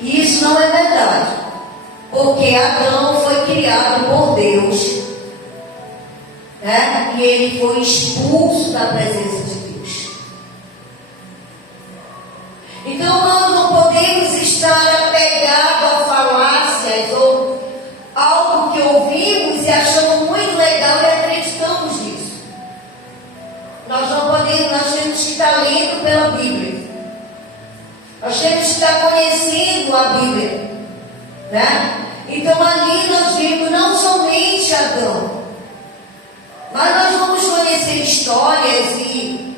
E isso não é verdade, porque Adão foi criado por Deus, né? E ele foi expulso da presença de Deus. Então nós não podemos estar apegados a falácias ou algo que ouvimos e achamos muito legal e acreditamos nisso. Nós não podemos, nós temos que estar lendo pela Bíblia. Nós temos que estar conhecendo a Bíblia, né? Então ali nós vimos não somente Adão, mas nós vamos conhecer histórias e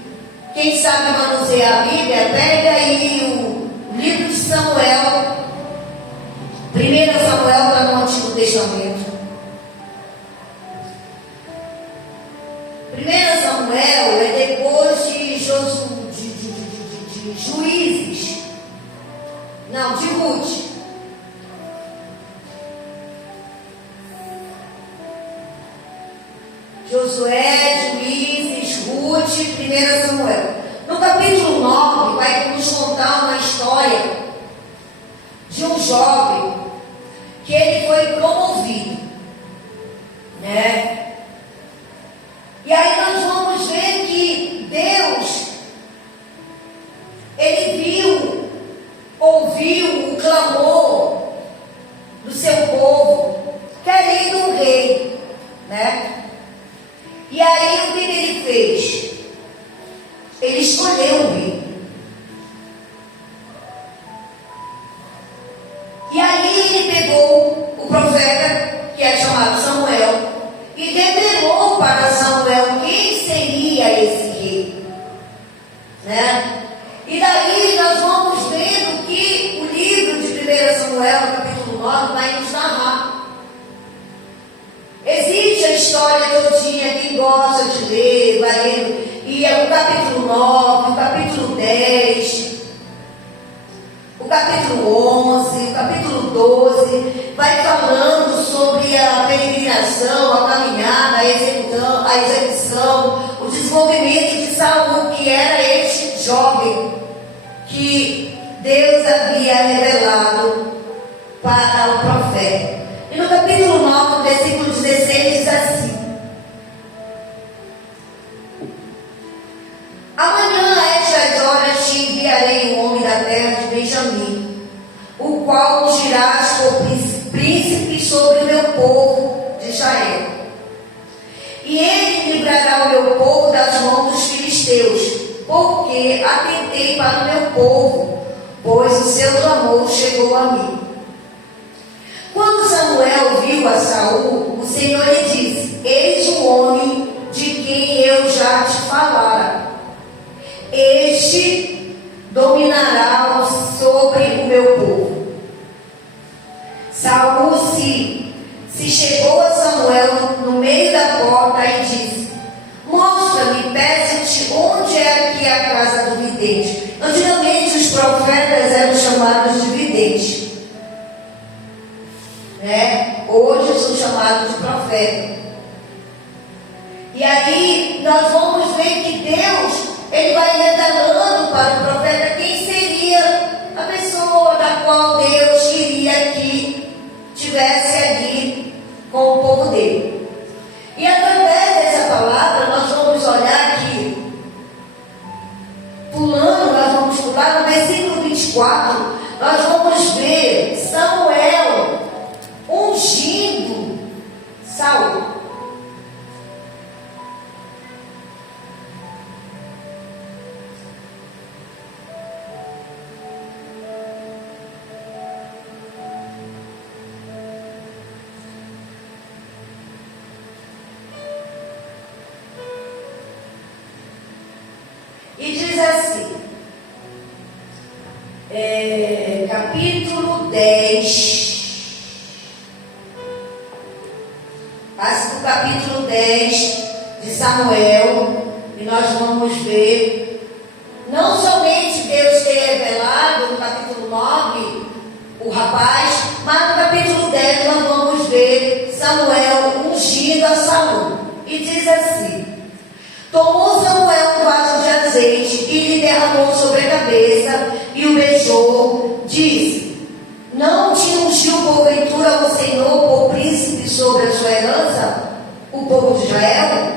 quem sabe manusear a Bíblia, pega aí o livro de Samuel, 1 Samuel está no Antigo Testamento. 1 Samuel é depois de Juízes. Não, de Ruth. Josué, Juízes, Ruth, 1 Samuel. No capítulo 9 vai nos contar uma história de um jovem que ele foi promovido, né? E aí nós vamos ver que Deus, ele viu, ouviu o clamor do seu povo, querendo um rei, né? E aí o que ele fez? Ele escolheu um rei. E aí ele pegou o profeta, que é chamado Samuel, e revelou para Samuel quem seria esse rei, né? E daí nós vamos vendo que o livro de 1 Samuel, capítulo 9, vai nos narrar. Existe a história todinha, quem gosta de ler, vai lendo. E é o capítulo 9, o capítulo 10, o capítulo 11, o capítulo 12, vai falando sobre a peregrinação, a caminhada, a execução, o desenvolvimento de Saul, que era este jovem que Deus havia revelado para o profeta. E no capítulo 9, versículo 16, diz assim: amanhã a estas horas te enviarei um homem da terra de Benjamim, o qual ungirás por príncipe sobre o meu povo de Israel. E ele livrará o meu povo das mãos dos filisteus, porque atentei para o meu povo, pois o seu clamor chegou a mim. Quando Samuel viu a Saul, o Senhor lhe disse: eis o homem de quem eu já te falara. Este dominará sobre o meu povo. Saul se chegou a Samuel no meio da porta e disse: mostra-me, peço-te, onde é aqui a casa do vidente. Antigamente os profetas eram chamados de videntes, né? Hoje são chamados de profeta. E aí nós vamos ver que Deus, ele vai revelando para o profeta quem seria a pessoa da qual Deus queria que tivesse ali com o povo dele. E através dessa palavra nós vamos olhar aqui, pulando, nós vamos pular no versículo 24, nós vamos ver Samuel ungindo Saul. E diz assim, capítulo 10, passa do capítulo 10 de Samuel, e nós vamos ver, não somente Deus ter revelado no capítulo 9 o rapaz, mas no capítulo 10 nós vamos ver Samuel ungindo a Saul. E diz assim: tomou Samuel um vaso de azeite e lhe derramou sobre a cabeça e o beijou, disse: povo de Israel?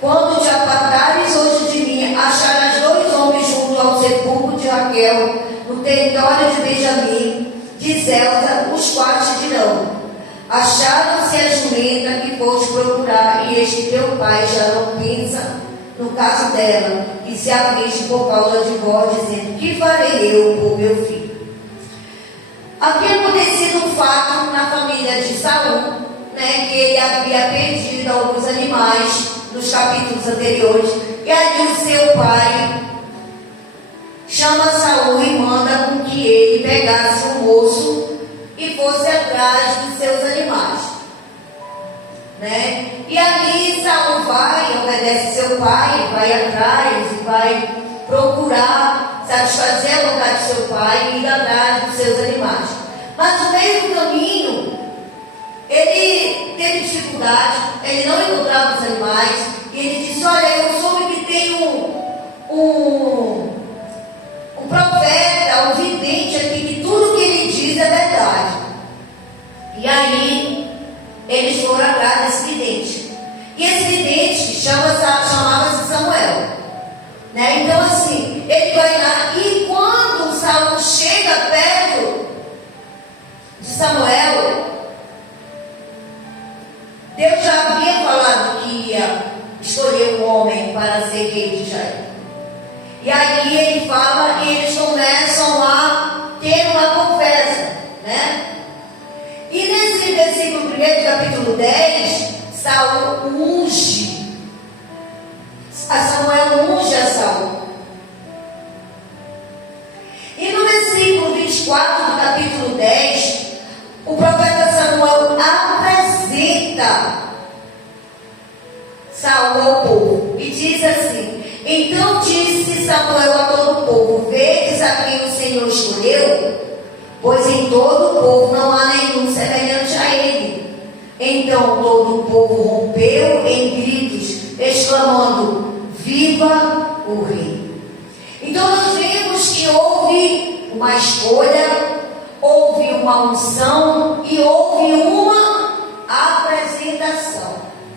Quando te apartares hoje de mim, acharás 2 homens junto ao sepulcro de Raquel, no território de Benjamim, de Zelta, os quais te dirão: acharam-se a jumenta que foste procurar, e este teu pai já não pensa no caso dela, e se aflige por causa de vós, dizendo: que farei eu por meu filho? Havia acontecido um fato na família de Saul, que ele havia perdido alguns animais nos capítulos anteriores, e ali o seu pai chama Saul e manda com que ele pegasse um moço e fosse atrás dos seus animais, E ali Saul vai, obedece seu pai, vai atrás e vai procurar satisfazer a vontade de seu pai e ir atrás dos seus animais. Mas no meio do caminho ele teve dificuldade, ele não encontrava os animais, e ele disse: olha, eu soube que tem um profeta, um vidente aqui, que tudo que ele diz é verdade. E aí eles foram atrás desse vidente. E esse vidente chamava-se Samuel. Então assim, ele vai lá, e quando Saul chega perto de Samuel, Deus já havia falado que ia escolher um homem para ser rei de Israel. E aí ele fala, e eles começam a ter uma conversa, E nesse versículo 1 do capítulo 10, Saul unge, Samuel unge a Saul. E no versículo 24 do capítulo 10, o profeta Samuel apresenta Saul ao povo e diz assim: então disse Samuel a todo o povo: vedes a quem o Senhor escolheu? Pois em todo o povo não há nenhum semelhante a ele. Então todo o povo rompeu em gritos, exclamando: viva o rei! Então nós vemos que houve uma escolha, houve uma unção e houve uma apresentação.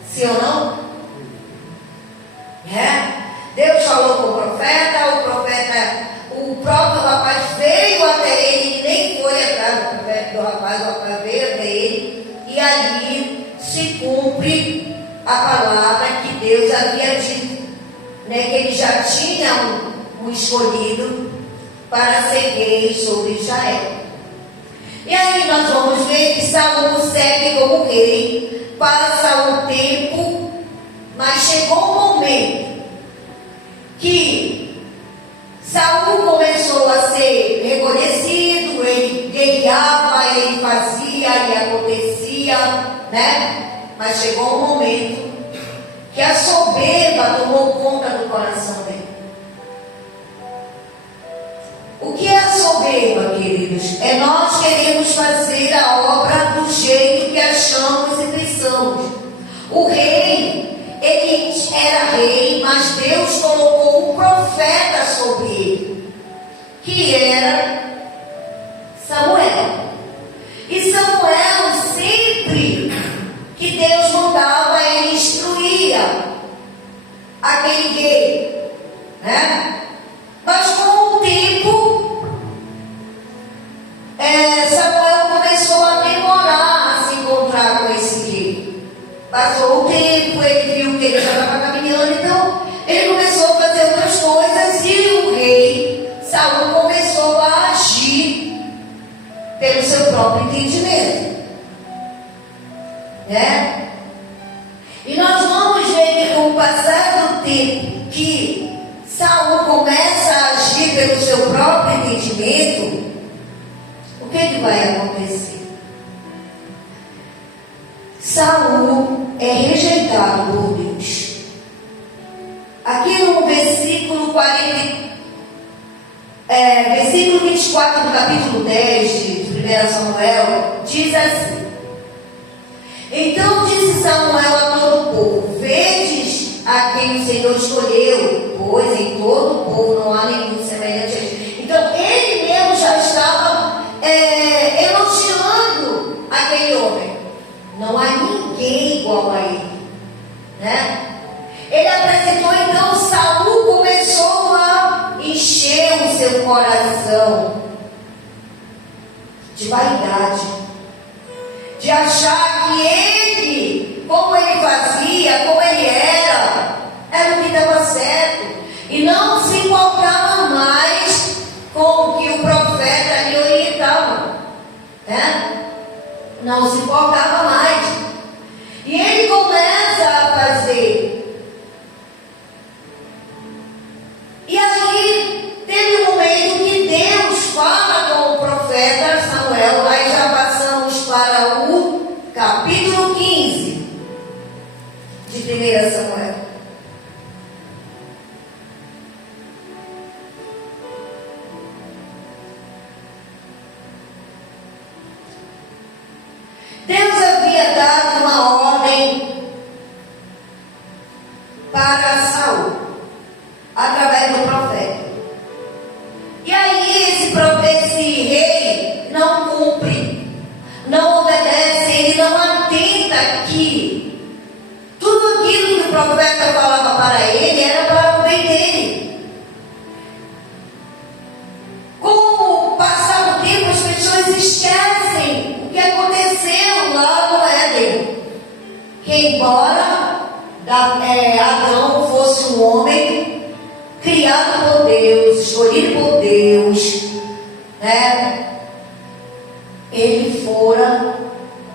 Sim ou não? Deus falou com o profeta, o próprio rapaz veio até ele, nem foi atrás do rapaz, o rapaz veio até ele, e ali se cumpre a palavra que Deus havia dito, que ele já tinha um escolhido para ser rei sobre Israel. E aí nós vamos ver que Saul segue como rei, passa o tempo, mas chegou um momento que Saul começou a ser reconhecido, ele guerreava, ele fazia e acontecia, Mas chegou um momento que a soberba tomou conta do coração dele. O que é a soberba, queridos? É nós queremos fazer a obra do jeito que achamos e pensamos. O rei, ele era rei, mas Deus colocou um profeta sobre ele, que era Samuel. E Samuel, sempre que Deus mandava, ele instruía aquele rei, Mas com o tempo, Samuel começou a demorar a se encontrar com esse rei. Passou o tempo, ele viu que ele já estava caminhando, então ele começou a fazer outras coisas, e o rei Saul começou a agir pelo seu próprio entendimento, E nós vamos ver que com o passar do tempo que Saul começa a agir pelo seu próprio entendimento, o que vai acontecer? Saul é rejeitado por Deus. Aqui no versículo 24 do capítulo 10 de 1 Samuel, diz assim: então disse Samuel a todo o povo: vedes a quem o Senhor escolheu, pois em todo o povo não há nenhum semelhante a ele. Então ele mesmo já estava elogiando aquele homem. Não há ninguém igual a ele. né? Ele apresentou, então Saul começou a encher o seu coração de vaidade, de achar que ele, como ele fazia, como ele era o que dava certo, e não se importava mais com o que o profeta lhe orientava, né? Não se importava mais. E ele começa a fazer. E aí teve um momento que Deus fala com o profeta Samuel. Aí já passamos para o capítulo 15 de 1 Samuel. Deus havia dado uma ordem para Saul, através do profeta. E aí esse rei não cumpre, não obedece, ele não atenta que tudo aquilo que o profeta falava para ele era para o bem dele. Com o passar do tempo, as pessoas esquecem o que aconteceu lá no Éden. Que embora Adão fosse um homem criado por Deus, escolhido por Deus, né? Ele fora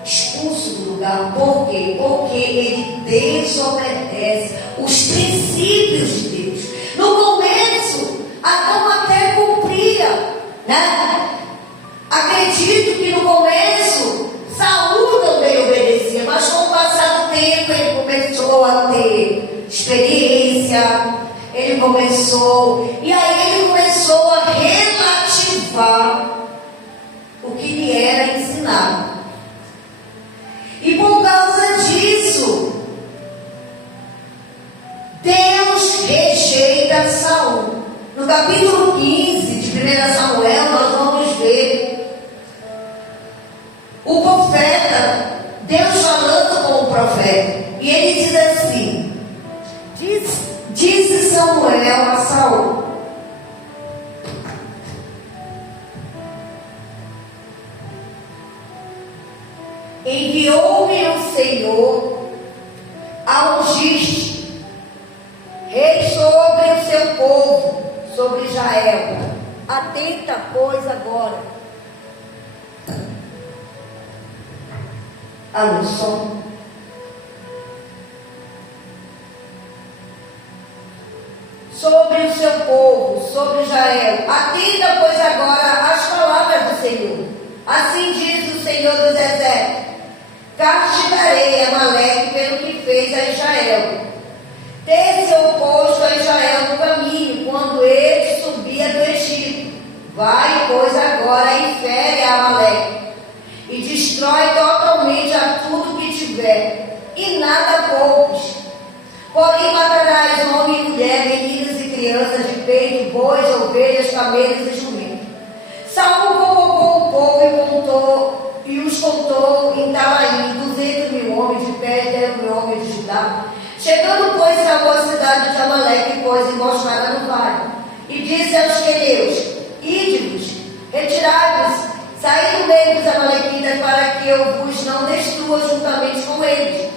expulso do lugar. Por quê? Porque ele desobedece os princípios de Deus. No começo, Adão até cumpria, né? Acredito que no começo Saul também obedecia, mas com o passar do tempo ele começou a ter experiência, e aí ele começou a relativar o que lhe era ensinado. E por causa disso, Deus rejeita Saul. No capítulo 15 de 1 Samuel, nós vamos ver o profeta, Deus falando com o profeta. E ele diz assim: disse Samuel a Saul: enviou-me o Senhor a ungir-te rei sobre o seu povo, sobre Israel. Atenta, pois, agora ao som. Sobre o seu povo, sobre Israel. Atenta, pois, agora às palavras do Senhor. Assim diz o Senhor dos Exércitos: castigarei Amaleque pelo que fez a Israel. Ter-se oposto a Israel no caminho, quando ele subia do Egito. Vai, pois, agora e fere a Amaleque, e destrói totalmente a tudo que tiver, e nada poupes. Porém matarás homem e mulher, meninos e crianças de peito, bois, ovelhas, camelos e jumentos. Saul convocou o povo e os contou em Talaim, 200.000 homens de pé, 10.000 homens de Judá. Chegando, pois, Saul à cidade de Amaleque, pôs emboscada no vale, e disse aos queneus: ide-vos, retirai-vos, saí do meio dos amalequitas, para que eu vos não destrua juntamente com eles,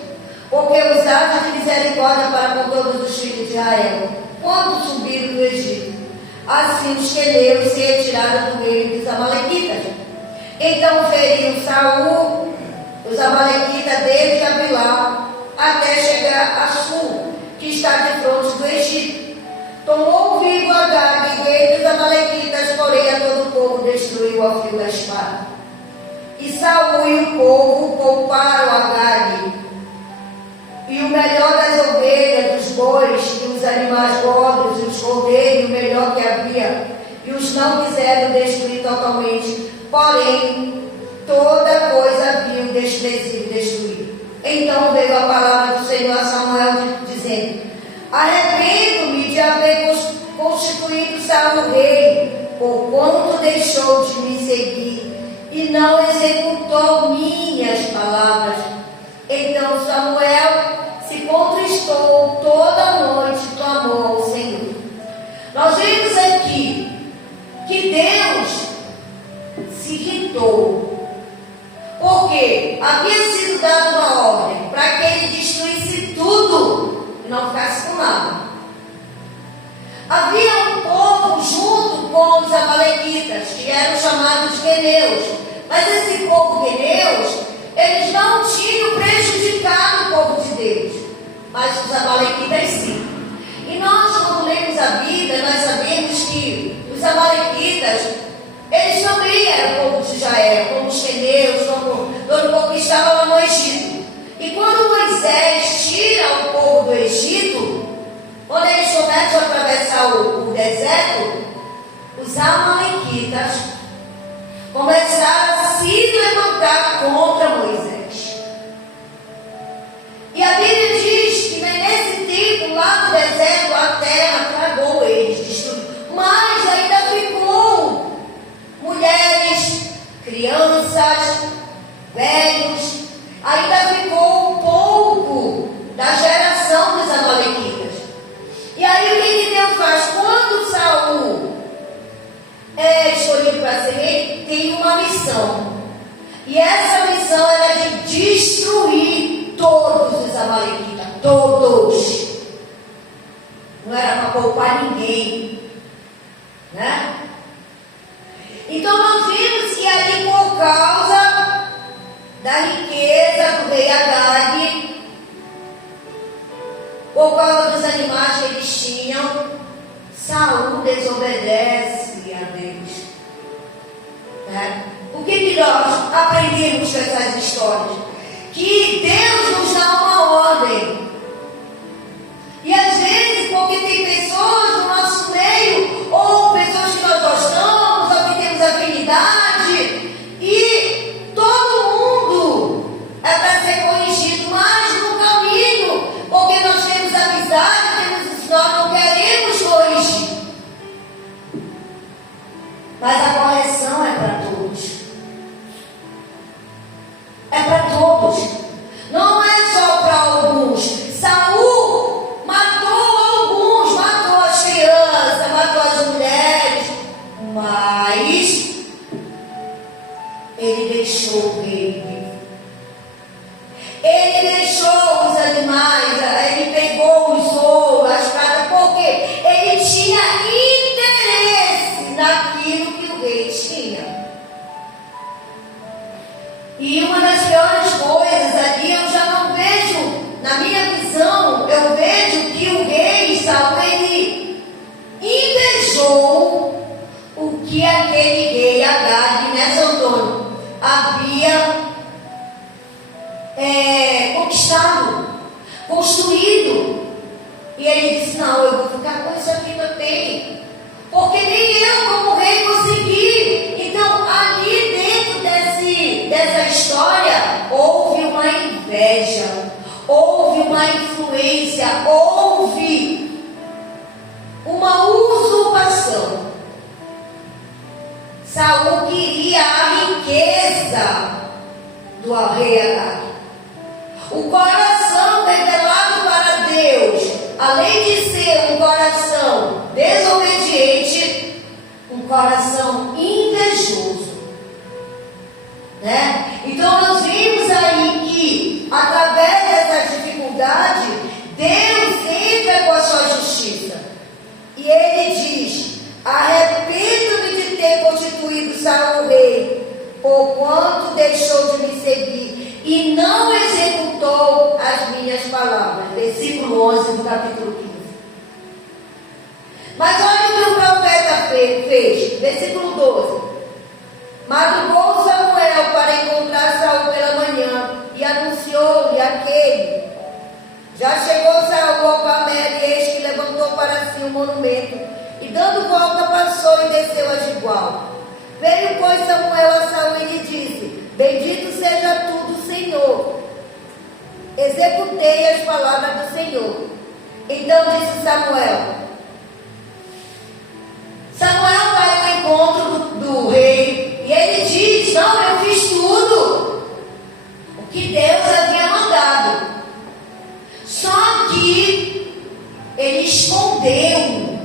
porque os atos de misericórdia para com todos os filhos de Israel, quando subiram do Egito. Assim os queneus se retiraram do meio dos amalequitas. Então feriu Saul os amalequitas desde Avilá até chegar a Sul, que está de frente do Egito. Tomou vivo Agag, rei dos amalequitas, porém a todo o povo destruiu ao fio da espada. E Saul e o povo pouparam Agag, e o melhor das ovelhas, dos bois, e os animais gordos, e os cordeiros, o melhor que havia, e os não quiseram destruir totalmente, porém toda coisa haviam desprezível destruído. Então veio a palavra do Senhor a Samuel, dizendo: arrependo-me de haver constituído Saul rei, porquanto deixou de me seguir e não executou minhas palavras. Então Samuel se contristou se irritou. Porque havia sido dada uma ordem para que ele destruísse tudo e não ficasse com nada. Havia um povo junto com os amalequitas, que eram chamados queneus. Mas esse povo queneus, eles não tinham prejudicado o povo de Deus, mas os amalequitas sim. E nós, quando lemos a Bíblia, nós sabemos que os amalequitas, eles também eram o povo de Israel, como os queneus, quando conquistavam lá no Egito. E quando Moisés tira o povo do Egito, quando eles começam a atravessar o deserto, os amalequitas começaram a se levantar contra Moisés. E a Bíblia diz que nesse tempo, lá no deserto, a terra tragou eles, destruiu. Mas ainda ficou mulheres, crianças, velhos, ainda ficou um pouco da geração dos amalequitas. E aí o que Deus faz? Quando Saul é escolhido para ser rei, tem uma missão. E essa missão era de destruir todos os amalequitas. Todos. Não era para poupar ninguém. Né? Então nós vimos que ali, por causa da riqueza do rei Agag, por causa dos animais que eles tinham, Saul desobedece a Deus. Né? O que nós aprendemos com essas histórias? Que Deus nos dá uma ordem. E às vezes, porque tem pessoas no nosso meio, ou pessoas que nós gostamos, ou que temos afinidade, e todo mundo é para ser corrigido, mas no caminho, porque nós temos amizade, nós não queremos corrigir. Mas a correção é para todos. É para todos. Não é só para alguns. Saul matou alguns, matou as crianças, matou as mulheres, mas ele deixou o rei vivo. Ele deixou os animais, ele pegou os ouros, as pratas, porque ele tinha interesse naquilo que o rei tinha. E uma das piores coisas ali, eu já não vejo, na minha visão, eu vejo que o rei Saul, ele invejou o que aquele rei Agag, né, São Antônio, havia conquistado, construído. E ele disse: não, eu vou ficar com isso aqui que eu tenho, porque nem eu como rei consegui. Então ali dentro dessa história houve uma inveja, houve uma influência, houve uma usurpação. Saul queria a riqueza do rei Agag. O coração revelado para Deus, além de ser um coração desobediente, um coração invejoso, né? Então nós vimos aí que através dessa dificuldade, Deus entra com a sua justiça. E ele diz: arrependo-me de ter constituído Saul rei, porquanto deixou de me seguir e não executou as minhas palavras. Versículo 11 do capítulo 15. Mas olha o que o profeta fez. Versículo 12. Madrugou Samuel para encontrar Saul pela manhã e anunciou-lhe aquele. Já chegou Saul ao Carmelo, e eis que levantou para si um monumento, e dando volta passou e desceu a Gilgal. Veio, pois, Samuel a Saul e lhe disse: bendito seja tu do Senhor. Executei as palavras do Senhor. Então disse Samuel vai ao encontro do rei, e ele diz: não, eu fiz tudo o que Deus havia mandado. Só que ele escondeu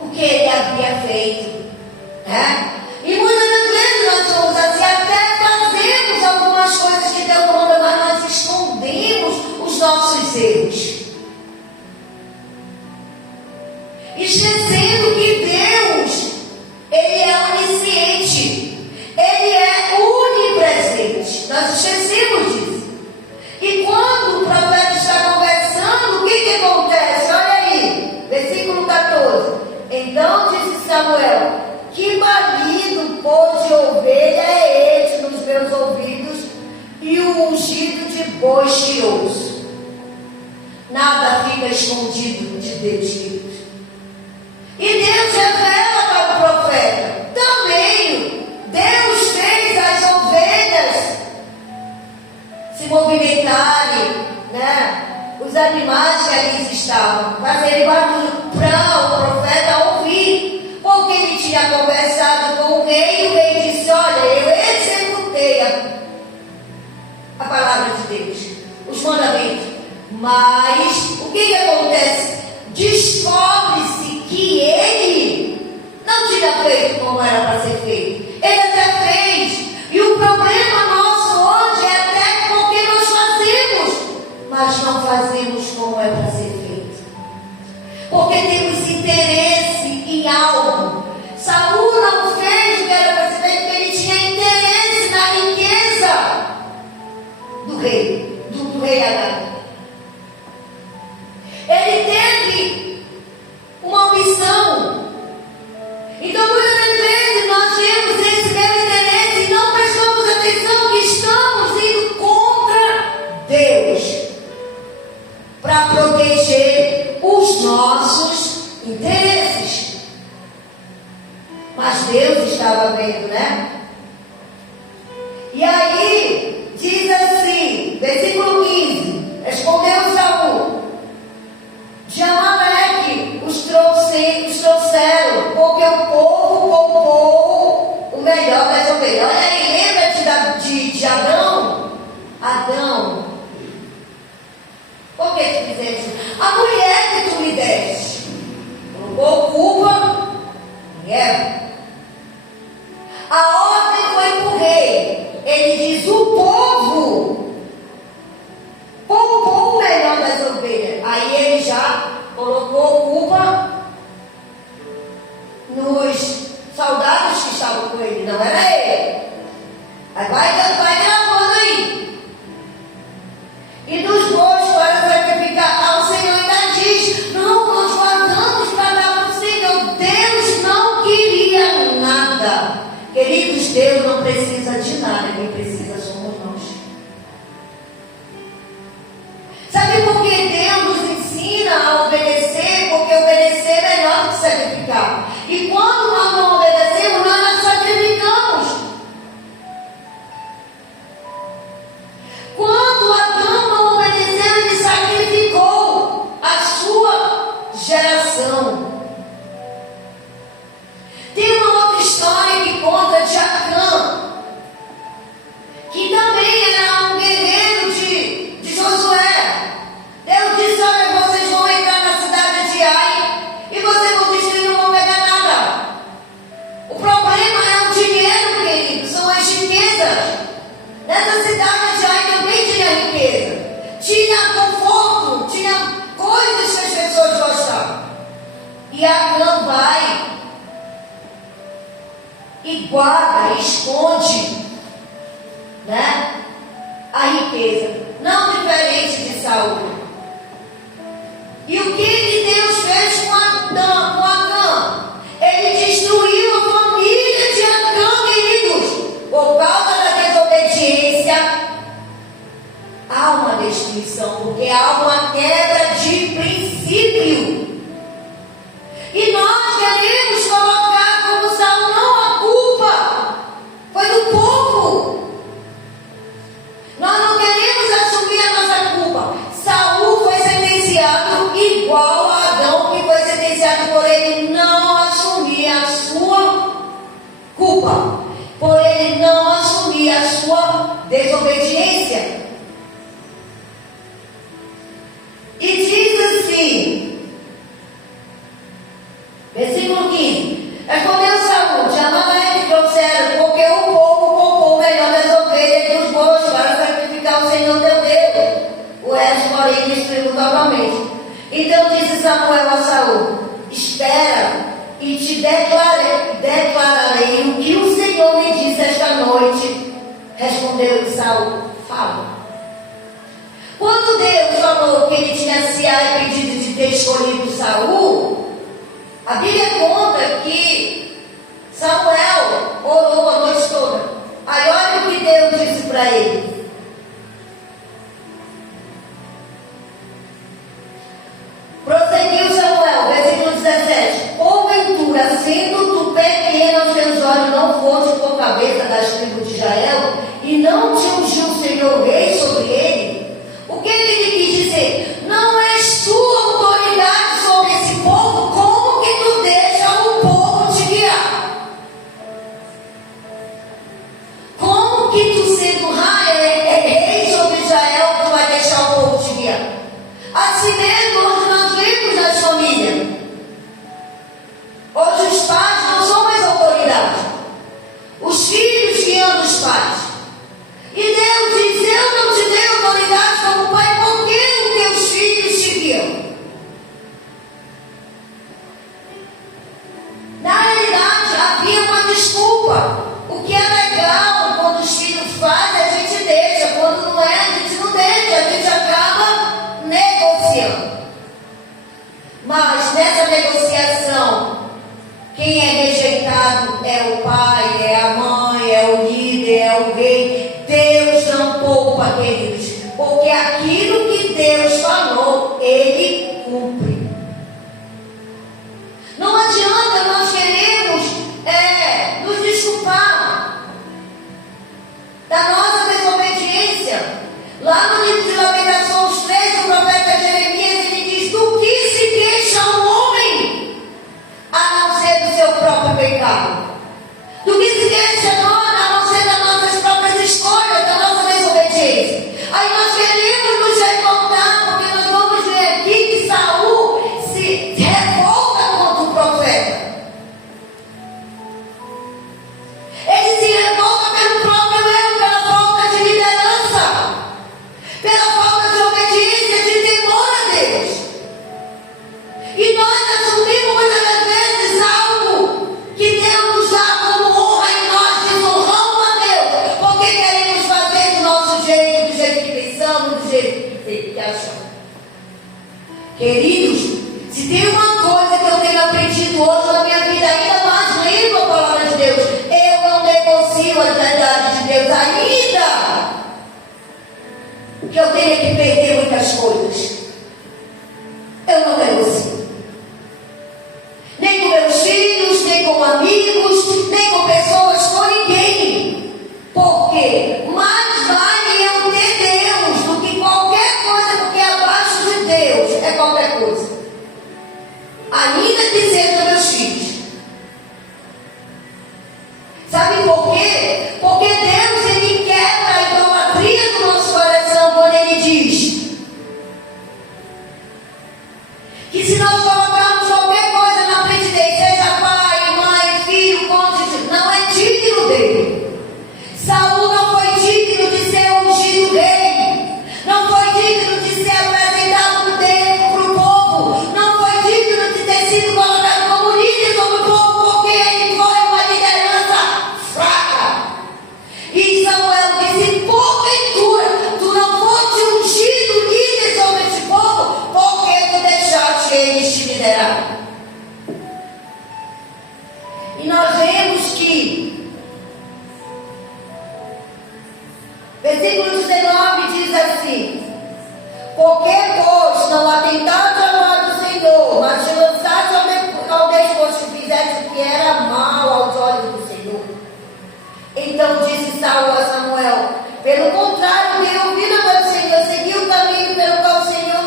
o que ele havia feito, né? nossos erros, esquecendo que Deus, Ele é onisciente, Ele é onipresente. Nós esquecemos disso. E quando o profeta está conversando, o que acontece? Olha aí, versículo 14. Então disse Samuel: que marido pôr de ovelha é este nos meus ouvidos, e o ungido de bois que ouço? Nada fica escondido de Deus, queridos. E Deus revela para o profeta. Também Deus fez as ovelhas se movimentarem, né? Os animais que ali estavam, fazerem barulho para o profeta ouvir, porque ele tinha conversado com o rei, e o rei disse: olha, eu executei a palavra de Deus, os mandamentos. Mas o que acontece? Descobre-se que ele não tinha feito como era para ser feito. Ele até fez. E o problema nosso hoje é até porque nós fazemos, mas não fazemos como é para ser feito. Porque temos interesse em algo. Saul não fez o que era para ser feito porque ele tinha interesse na riqueza do rei Agag. Ele teve uma ambição. Então, muitas vezes nós temos esse mesmo interesse e não prestamos atenção que estamos indo contra Deus para proteger os nossos interesses. Mas Deus estava vendo, né? E aí diz assim, versículo 15: respondeu Saul: de Amaleque os trouxeram, porque o povo poupou o melhor das ovelhas. Olha aí, lembra-te de Adão? Adão, por que tu fizeste? A mulher que tu me deste colocou culpa em Eva. A ordem foi para o rei. Ele diz: o povo poupou o melhor das ovelhas. Aí ele já colocou culpa nos soldados que estavam com ele, não era ele. Aí vai gravando aí. E dos bois para sacrificar ao Senhor, ainda diz: não, nós guardamos para dar para o Senhor. Deus não queria nada. Queridos, Deus não precisa de nada, quem precisa somos nós. Sabe por que Deus nos ensina a obedecer? Porque obedecer é melhor do que sacrificar. E quando nós não obedecemos, nós não sacrificamos. Quando Adão não obedeceu, ele sacrificou a sua geração. Tem uma outra história que conta de Acã, que também era um guerreiro de Josué. Deus disse: olha, vocês vão entrar na cidade de Ai e vocês vão destruir, não vão pegar nada. O problema é o dinheiro, querido, são as riquezas. Nessa cidade de Ai também tinha riqueza, tinha conforto, tinha coisas que as pessoas gostavam. E Acã vai e guarda, esconde, né, a riqueza, não diferente de Saul. E o que Deus fez com Acã? Ele destruiu a família de Acã, queridos. Por causa da desobediência, há uma destruição, porque há uma quebra de princípio. E nós queremos colocar como Saul: não, a culpa foi do povo. Nós não queremos assumir a nossa culpa. Saul foi sentenciado igual a Adão, que foi sentenciado por ele não assumir a sua culpa, por ele não assumir a sua desobediência. E diz assim, versículo 15: respondeu Saul: de Amaleque trouxeram, porque o povo poupou o melhor das ovelhas e dos bois para sacrificar ao Senhor teu Deus. O resto, porém, Então disse Samuel a Saul: espera, e te declararei o que o Senhor me disse esta noite. Respondeu Saul: fala. Quando Deus falou que ele tinha se arrependido de ter escolhido Saul, a Bíblia conta que Samuel orou a noite toda. Aí olha o que Deus disse para ele. Prosseguiu Samuel, versículo 17: porventura, sendo tu pequeno aos teus olhos, não foste por cabeça das tribos de Israel, e não te ungiu o Senhor rei sobre ele? O que ele lhe quis dizer? Não és tu autoridade sobre esse povo? Como que tu deixa o povo te guiar? Como que tu, sendo rei sobre Israel, tu vai deixar o povo te guiar? Assim mesmo, hoje nós vemos nas famílias. Hoje os pais não são mais autoridade. Os filhos guiando os pais. E Deus diz: eu não te dei autoridade como pai, porque os teus filhos te guiam. Na realidade, havia uma desculpa. O que é legal quando os filhos fazem, a gente deixa. Quando não é, a gente não deixa. A gente acaba negociando. Mas nessa negociação, quem é rejeitado é o pai, é a mãe, é o líder, é o rei. Deus não poupa, queridos, porque aquilo que Deus falou, Ele cumpre. Não adianta nós queremos nos desculpar da nossa desobediência. Lá no livro de Lamentações 3, o profeta Jeremias, ele diz: do que se queixa um homem, a não ser do seu próprio pecado? Do que se queixa nós, a não ser das nossas próprias escolhas, da nossa desobediência? Aí nós queremos nos revoltar, porque nós vamos ver aqui que Saul se revolta contra o profeta. Ele se revolta pelo próprio erro, pela falta de liderança, pela falta de obediência, de temor a Deus. E nós assumimos muitas das vezes algo que Deus nos dá como honra e nós desonramos a Deus, porque queremos fazer do nosso jeito, do jeito que pensamos, do jeito que achamos. Queridos, se tem uma coisa que eu tenho aprendido hoje na minha vida, ainda mais lendo a palavra de Deus, eu não negocio as verdades de Deus ainda que eu tenha que perder muitas coisas. Eu não negocio. Nem com meus filhos, nem com amigos, nem com pessoas, com ninguém. Por quê? Mais vale eu ter Deus do que qualquer coisa, porque abaixo de Deus é qualquer coisa. Ainda que sejam meus filhos. Sabe por quê? Porque Deus, Ele quebra a idolatria do nosso coração quando Ele diz que se nós colocarmos qualquer coisa na frente dele, seja pai, mãe, filho, cônjuge, não é digno dele. Saul não foi digno de ser ungido rei, não foi digno de ser apresentado para o povo, não foi digno de ter sido colocado como líder sobre o povo, porque ele foi uma liderança fraca. E Samuel disse: porventura, tu não foste ungido líder sobre esse povo, porque tu deixaste eles te liderar. E nós vemos que versículo 19 diz assim: porque pois não atentaste à lei do Senhor, mas te lançaste ao despojo e fizeste o que era mal aos olhos do Senhor. Então disse Saul a Samuel: pelo contrário, tenho ouvido a voz do Senhor, segui o caminho pelo qual o Senhor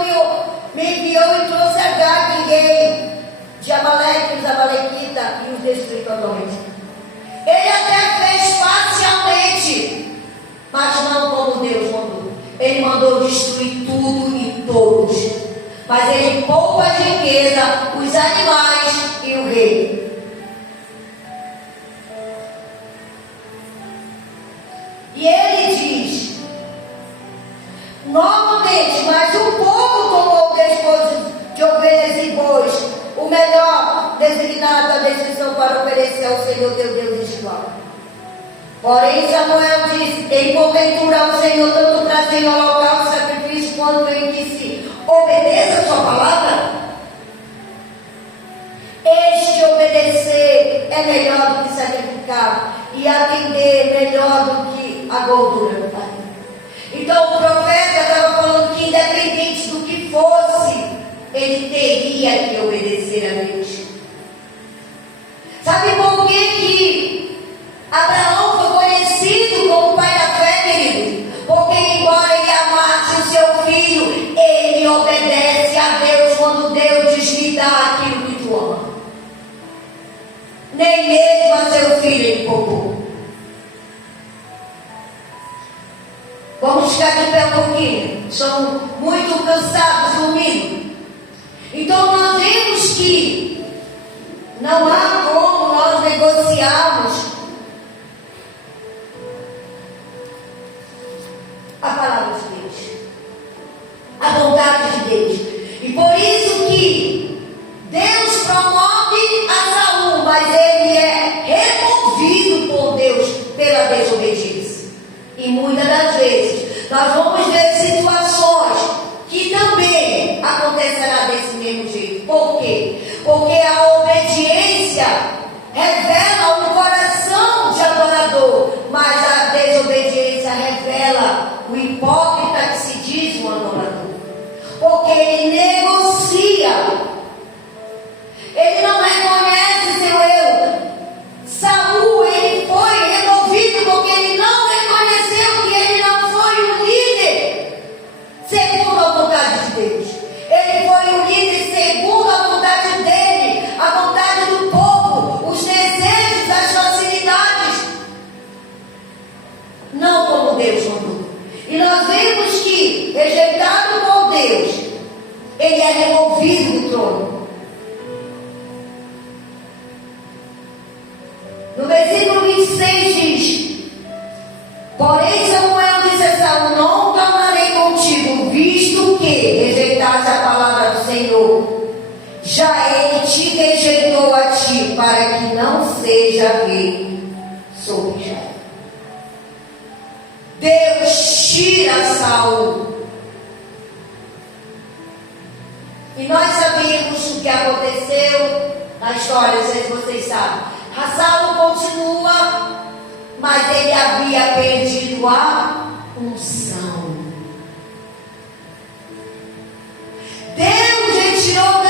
me enviou e trouxe a Gag, rei de Amaleque, os Amalequitas, e os destruiu totalmente. Ele até fez parcialmente, mas não como Deus mandou. Ele mandou destruir tudo e todos, mas ele poupa de riqueza os animais e o rei. E ele diz novamente: mas o povo tomou o despojo de ovelhas e bois, o melhor designado à decisão para oferecer ao Senhor teu Deus em Gibeá. Porém Samuel disse: em porventura ao Senhor tanto trazer ao local de sacrifício quanto em que se obedeça a sua palavra? Este obedecer é melhor do que sacrificar, e atender melhor do que a gordura do farinha. Então o profeta estava falando que independente do que fosse, ele teria que obedecer a Deus. Sabe por que Abraão foi conhecido como o pai da fé, querido? Porque embora ele amasse o seu filho, ele obedece a Deus quando Deus lhe dá aquilo que tu ama. Nem mesmo a seu filho ele poupou. Vamos ficar de pé um pouquinho. Estamos muito cansados dormindo. Então nós vemos que não há como nós negociarmos a palavra de Deus, a vontade de Deus. E por isso que Deus promove a Saul, mas ele é removido por Deus pela desobediência. E muitas das vezes nós vamos ver situações que também acontecerá desse mesmo jeito. Por quê? Porque a obediência revela um coração de adorador, mas a desobediência revela o hipócrita que se diz um adorador. Porque ele negocia, ele não reconhece seu eu. Saul, ele foi removido porque ele não reconheceu que ele não foi um líder segundo a vontade de Deus. Ele foi um líder segundo a vontade dele, a vontade do povo, os desejos, as facilidades, não como Deus mandou. E nós vemos que, rejeitado por Deus, ele é removido do trono. No versículo 26 diz: porém Samuel disse a Saul: não tornarei contigo, visto que rejeitaste a palavra do Senhor. Já ele te rejeitou a ti, para que não seja rei sobre Israel. Deus tira Saul. E nós sabemos o que aconteceu na história, não sei se vocês sabem. Saul continua, mas ele havia perdido a unção. Deus não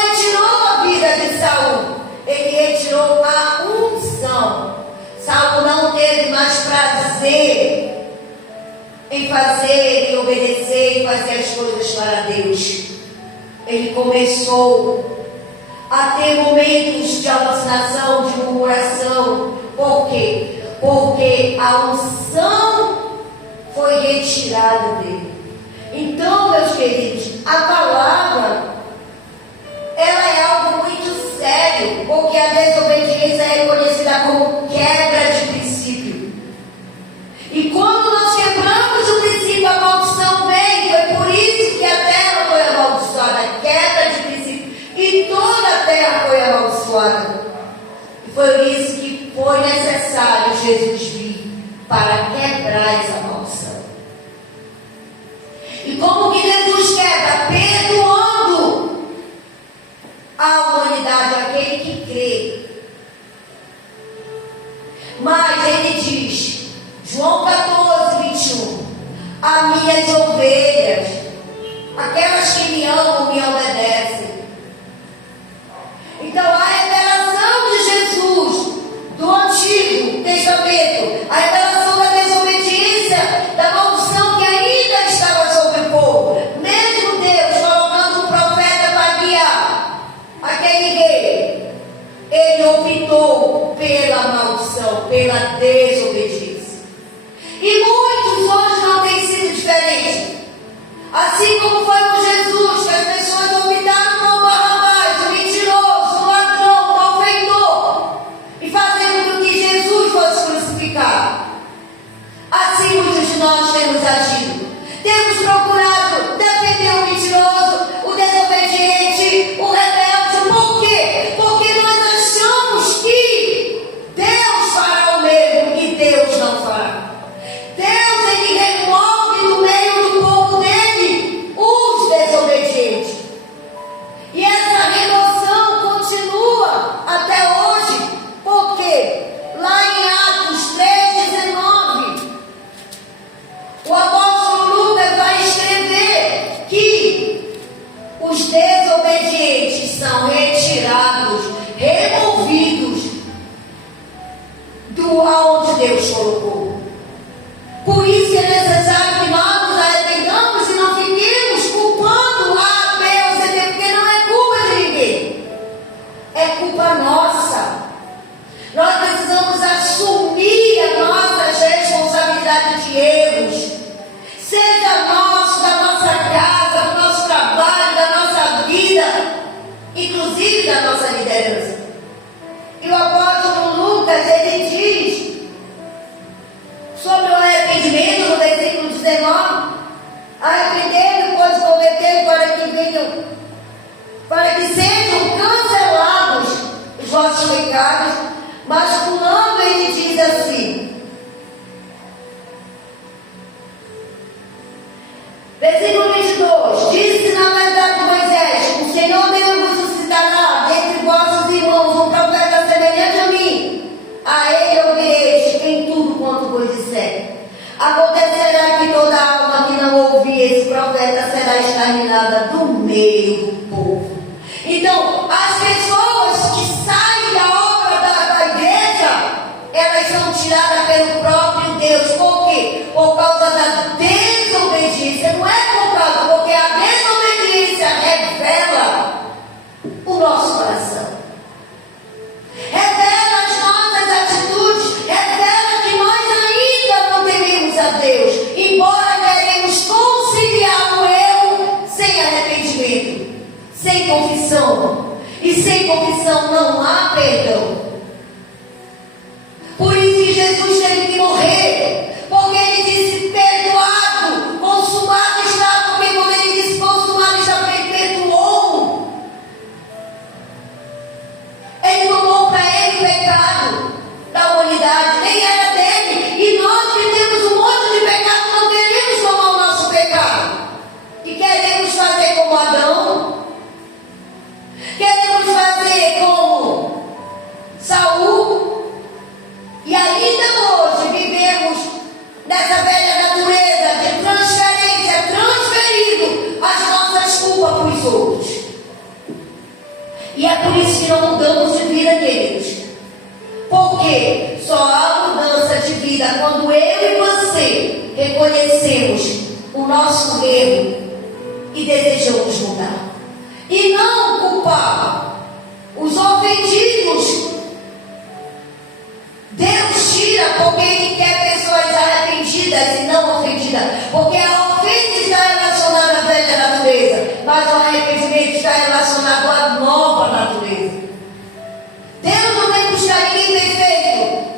retirou a vida de Saul, ele retirou a unção. Saul não teve mais prazer em fazer, em obedecer, em fazer as coisas para Deus. Ele começou a ter momentos de alucinação, de murmuração. Por quê? Porque a unção foi retirada dele. Então, meus queridos, a palavra, ela é algo muito sério, porque a desobediência é reconhecida como quebra de princípio. E quando nós quebramos o princípio, a maldição vem. Foi por isso que a terra foi amaldiçoada, quebra de princípio. E toda a terra foi amaldiçoada. E foi isso que foi necessário Jesus vir para quebrar essa maldição. E como que Jesus quebra? Perdoando a humanidade, aquele que crê. Mas ele diz, João 14, 21, as minhas ovelhas, aquelas que me amam, me obedecem. Então a revelação de Jesus do Antigo Testamento, a revelação da desobediência, da maldição que ainda estava sobre o povo, mesmo Deus colocando um profeta para guiar aquele rei, ele optou pela maldição, pela desobediência. E muitos hoje não têm sido diferentes. Assim como foi com Jesus, que as pessoas optaram por Barrabás, o mentiroso, o ladrão, o malfeitor, e fazendo com que Jesus fosse crucificado. socorro. Por isso é necessário que nós nos arrependamos e não fiquemos culpando a Deus, porque não é culpa de ninguém, é culpa nossa. Nós precisamos assumir a nossa responsabilidade de erros, seja nosso, da nossa casa, do nosso trabalho, da nossa vida, inclusive da nossa liderança. E o apóstolo Lucas, ele diz sobre o arrependimento no versículo 19: arrependei-vos, pois cometei, para que sejam cancelados os vossos pecados. Mas pulando, ele diz assim, versículo 22: disse na verdade Moisés: o Senhor Deus vos suscitará dentre vossos irmãos um profeta semelhante a mim, a ele ouvireis em tudo quanto vos disser. Acontecerá que toda alma que não ouvir esse profeta será exterminada do meio do povo. Então, as pessoas que saem da obra da igreja, elas são tiradas pelo próprio Deus. Por quê? Por causa da desobediência. Não é por causa, porque a desobediência revela o nosso coração, revela as nossas atitudes, revela que nós ainda não tememos a Deus, embora queremos conciliar o erro sem arrependimento, sem confissão. E sem confissão não há perdão. Por isso que Jesus teve que morrer, porque ele disse: perdoado, consumado está. Porque quando ele disse consumado está, ele perdoou. Ele tomou para ele o pecado da humanidade, nem era dele. E nós que temos um monte de pecado, não queremos tomar o nosso pecado, e queremos fazer como Adão, queremos fazer como Saul, e ainda hoje vivemos nessa velha natureza de transferência, transferindo as nossas culpas para os outros. E é por isso que não mudamos de vida, queridos. Porque só há mudança de vida quando eu e você reconhecemos o nosso erro e desejamos mudar. E não culpar os ofendidos. Deus tira porque Ele quer pessoas arrependidas e não ofendidas. Porque a ofensa está relacionada à velha natureza, mas o arrependimento está relacionado à nova natureza. Deus não vem buscar ninguém perfeito.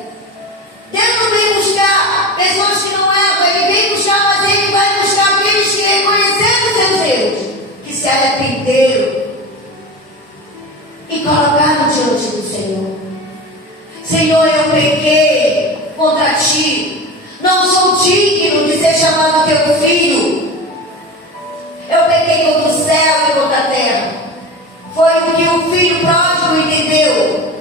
Deus não vem buscar pessoas que não erram. Ele vem buscar, mas Ele vai buscar aqueles que reconheceram seus erros, que se arrependeram e colocaram diante do Senhor. Senhor, eu pequei contra ti, não sou digno de ser chamado teu filho. Eu pequei contra o céu e contra a terra. Foi o que o filho pródigo entendeu.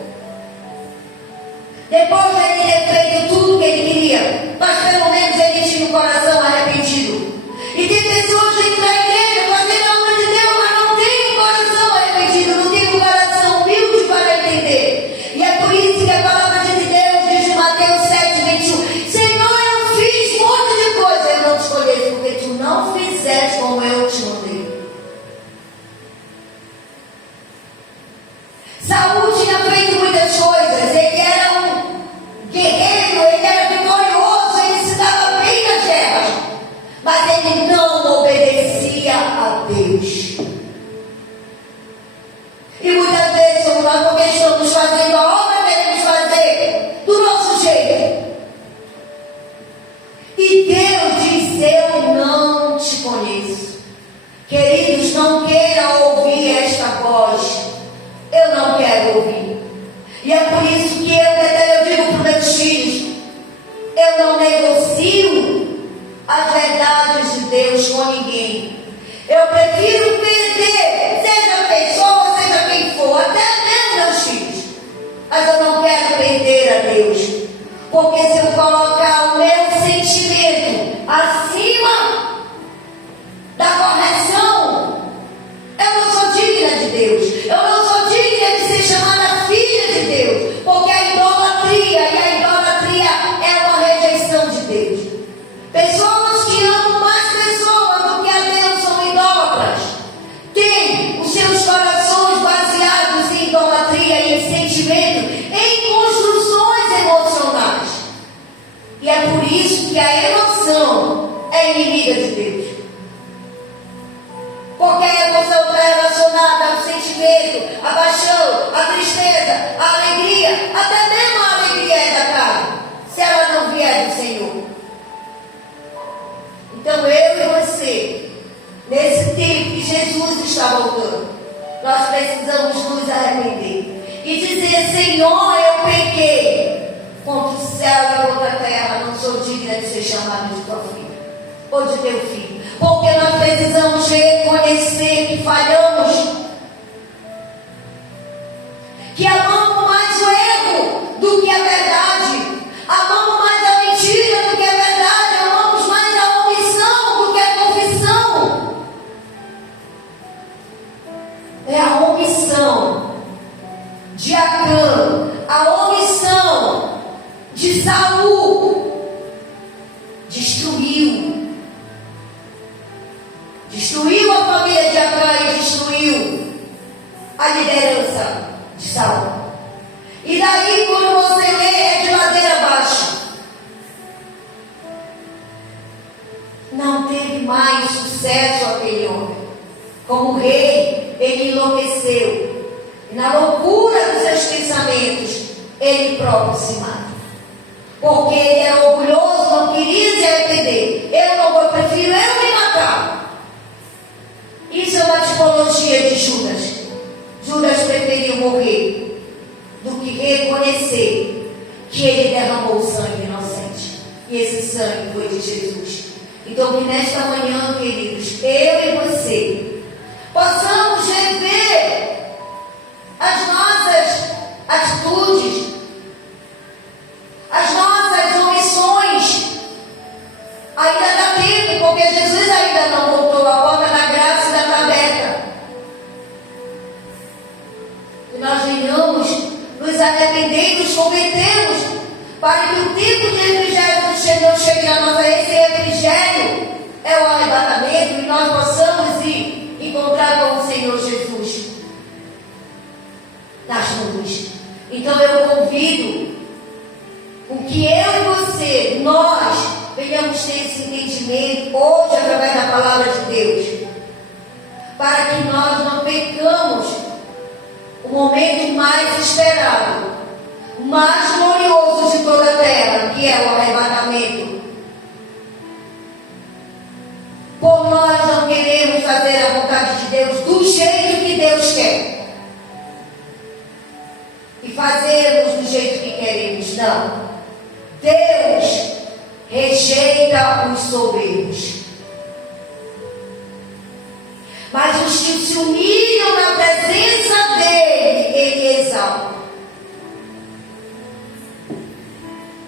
Depois de ele ter feito tudo o que ele queria, mas pelo menos ele tinha o coração arrependido. E tem pessoas dentro da igreja fazendo a obra de Deus, mas não tem o coração arrependido, não tem o coração humilde para entender. E é por isso que a palavra de Deus diz em Mateus 7:21: Senhor, eu fiz um monte de coisa, eu não te escolhi, porque tu não fizeste como eu te mandei. Saul tinha feito muitas coisas, ele era um guerreiro, ele era vitorioso, ele se dava bem nas guerras, mas ele não obedecia a Deus. E muitas vezes nós, porque estamos fazendo a obra, queremos fazer do nosso jeito. E Deus diz: eu não te conheço. Queridos, não queira ouvir esta voz. Eu não quero ouvir. E é por isso que eu digo para os meus filhos: eu não negocio as verdades de Deus com ninguém. Eu prefiro perder, seja pessoa, seja quem for, até mesmo meus filhos. Mas eu não quero perder a Deus. Porque se eu colocar o meu sentimento acima da correção, eu não sou digna de Deus. Eu não sou digna de ser chamada filha de Deus. Porque a idolatria, e a idolatria é uma rejeição E é por isso que a emoção é inimiga de Deus. Porque a emoção está relacionada ao sentimento, à paixão, à tristeza, à alegria. Até mesmo a alegria é da carne, se ela não vier do Senhor. Então eu e você, nesse tempo que Jesus está voltando, nós precisamos nos arrepender e dizer: Senhor, eu pequei contra o céu e contra a terra, não sou digna de ser chamado de tua filha ou de teu filho. Porque nós precisamos reconhecer que falhamos, que amamos mais o erro do que a verdade, amamos mais a mentira do que a verdade, amamos mais a omissão do que a confissão. É a omissão de Acã, a omissão de Saul, destruiu a família de Acã e destruiu a liderança de Saul. E daí, quando você lê, é de ladeira abaixo. Não teve mais sucesso aquele homem. Como rei, ele enlouqueceu. E na loucura dos seus pensamentos, ele próprio se mata. Porque ele era orgulhoso, não queria se arrepender. Eu prefiro eu me matar. Isso é uma tipologia de Judas. Judas preferiu morrer do que reconhecer que ele derramou sangue inocente. E esse sangue foi de Jesus. Então que nesta manhã, queridos, eu e você possamos rever as nossas atitudes, as nossas omissões. Ainda dá tempo, porque Jesus ainda não voltou. A porta da graça ainda está aberta. Que nós venhamos nos arrepender e nos convertermos, para que o tempo de refrigério do Senhor chegue na nossa vida. Esse refrigério é o arrebatamento, e nós possamos ir encontrar com o Senhor Jesus nas nuvens. Então eu convido com que eu e você, nós venhamos ter esse entendimento hoje através da palavra de Deus, para que nós não percamos o momento mais esperado, mais glorioso de toda a terra, que é o arrebatamento. Por nós não queremos fazer a vontade de Deus do jeito que Deus quer e fazermos do jeito que queremos. Não. Deus rejeita os soberbos, mas os que se humilham na presença dele, ele exalta.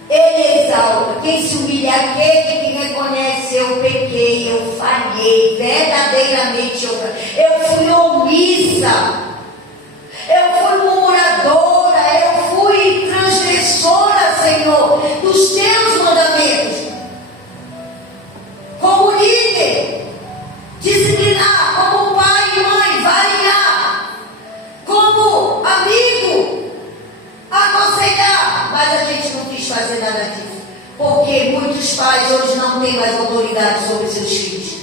Ele exalta. Quem se humilha é aquele que reconhece: eu pequei, eu falhei, verdadeiramente eu fui omissa, eu fui murmuradora, eu fui transgressora, Senhor, dos teus mandamentos. Como líder, disciplinar, como pai e mãe, variar, como amigo, aconselhar, mas a gente não quis fazer nada disso, porque muitos pais hoje não têm mais autoridade sobre seus filhos.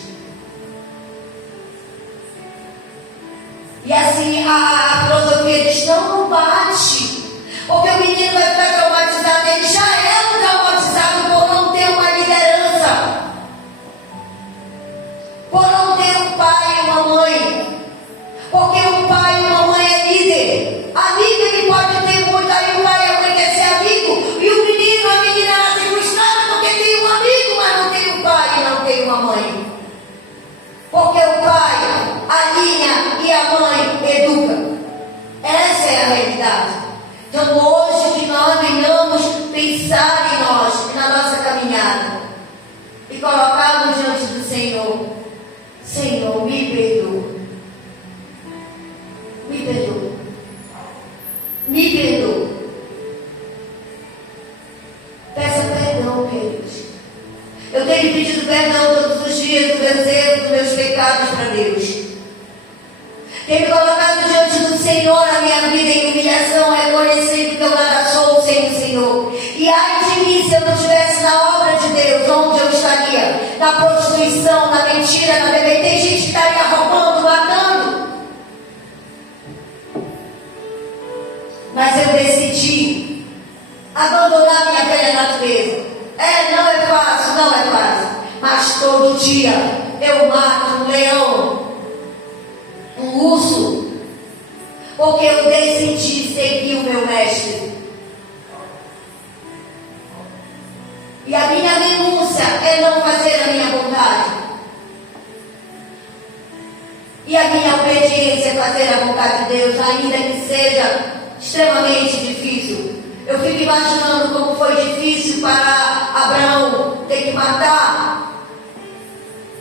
E assim a filosofia diz: não bate, porque o menino vai ficar traumatizado. Ele já é um traumatizado por não ter uma liderança, por não ter um pai e uma mãe. Porque um pai e uma mãe é líder. Amigo ele pode ter muito, aí o pai e a mãe quer ser amigo, e o menino, a menina nasce frustrada porque tem um amigo, mas não tem um pai e não tem uma mãe. Porque o pai alinha e a mãe educa. Essa é a realidade. Então hoje que nós venhamos pensar em nós, na nossa caminhada, e colocarmos diante do Senhor: Senhor, me perdoa. Me perdoa. Me perdoa. Peça perdão, queridos. Eu tenho pedido perdão todos os dias dos meus erros, dos meus pecados para Deus. Tenho colocado diante do Senhor a minha vida em humilhação, reconhecendo que eu nada sou sem o Senhor. E ai de mim se eu não estivesse na hora onde eu estaria? Na prostituição, na mentira, na bebida. Tem gente que estaria roubando, matando. Mas eu decidi abandonar minha velha natureza. Não é fácil, não é fácil. Mas todo dia eu mato um leão, um urso, porque eu decidi seguir o meu mestre. E a minha renúncia é não fazer a minha vontade. E a minha obediência é fazer a vontade de Deus, ainda que seja extremamente difícil. Eu fico imaginando como foi difícil para Abraão ter que matar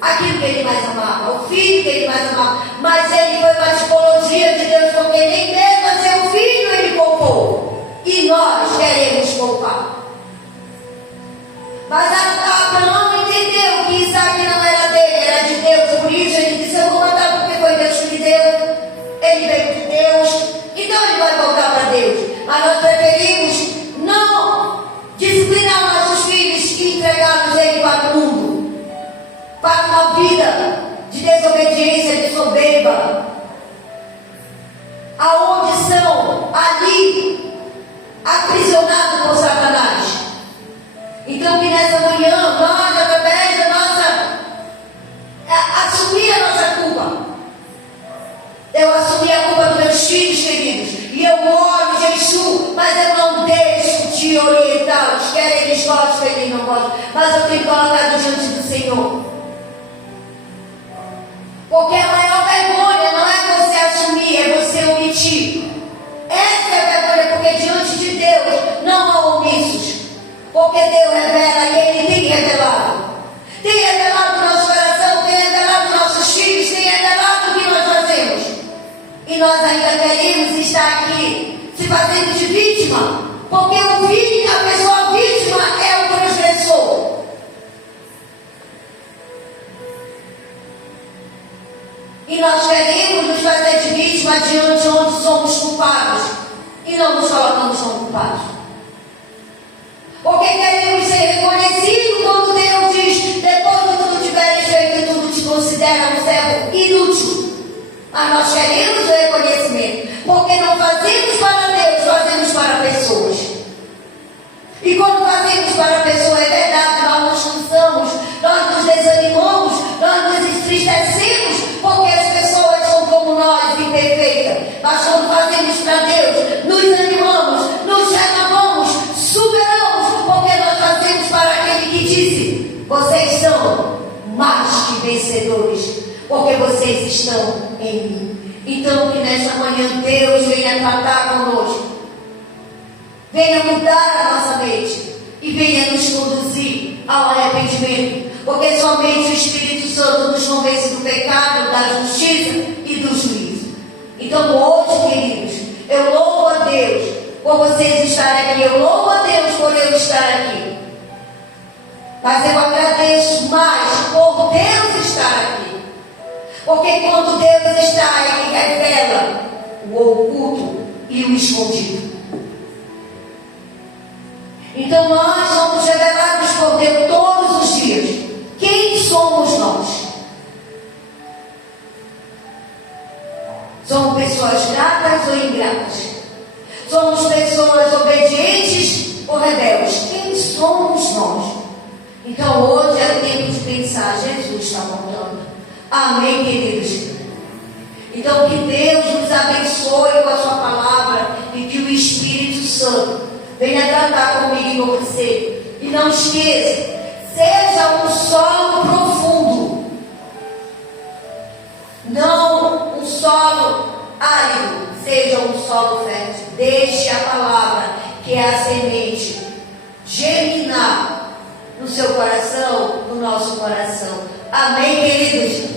aquilo que ele mais amava, o filho que ele mais amava. Mas ele foi uma tipologia de Deus, porque nem mesmo a seu filho ele poupou. E nós queremos poupar. Mas Abraão entendeu que Isaac não era dele, era de Deus. Por isso ele disse: eu vou matar porque foi Deus que me deu. Ele veio de Deus, então ele vai voltar para Deus. Mas nós preferimos não disciplinar nossos filhos e entregá-los ele para o mundo, para uma vida de desobediência, de soberba, aonde são ali aprisionados por Satanás. Então que nessa manhã nós, através da nossa assumir a nossa culpa. Eu assumi a culpa dos meus filhos queridos, e eu oro Jesus, mas eu não deixo de orientá-los, quer eles gostem, quer eles não gostem, mas eu tenho colocado diante do Senhor. Porque a maior vergonha não é você assumir, é você omitir. Essa é a vergonha, porque diante de Deus não há omissos. Porque Deus revela e Ele tem revelado. Tem revelado o nosso coração, tem revelado nossos filhos, tem revelado o que nós fazemos. E nós ainda queremos estar aqui se fazendo de vítima. Porque o vítima, a pessoa vítima é o transgressor. E nós queremos nos fazer de vítima diante onde somos culpados. E não nos colocamos como culpados. Porque queremos ser reconhecidos quando Deus diz: depois de tudo tiveres feito, tudo te considera um servo inútil. Mas nós queremos o reconhecimento. Porque não fazemos para Deus, fazemos para pessoas. E quando fazemos para a pessoa, é verdade, nós nos cansamos, nós nos desanimamos, nós nos entristecemos, porque as pessoas são como nós, imperfeitas. Mas quando fazemos para Deus, nos animamos, nos renovamos, superamos, porque nós fazemos para aquele que disse: vocês são mais que vencedores, porque vocês estão em mim. Então que nesta manhã Deus venha tratar conosco, venha mudar a nossa mente e venha nos conduzir ao arrependimento, porque somente o Espírito Santo nos convence do pecado, da justiça e do juízo. Então hoje, queridos, eu louvo a Deus por vocês estarem aqui, eu louvo a Deus por eu estar aqui, mas eu agradeço mais por Deus estar aqui, porque quando Deus está, Ele revela o oculto e o escondido. Então nós somos revelados por Deus todos os dias. Quem somos nós? Somos pessoas gratas ou ingratas? Somos pessoas obedientes ou rebeldes? Quem somos nós? Então hoje é tempo de pensar: Jesus está voltando. Amém, queridos? Então que Deus nos abençoe com a sua palavra e que o Espírito Santo venha tratar comigo e com você. E não esqueça, seja um solo profundo, não um solo árido, seja um solo fértil. Deixe a palavra, que é a semente, germinar no seu coração, no nosso coração. Amém, queridos?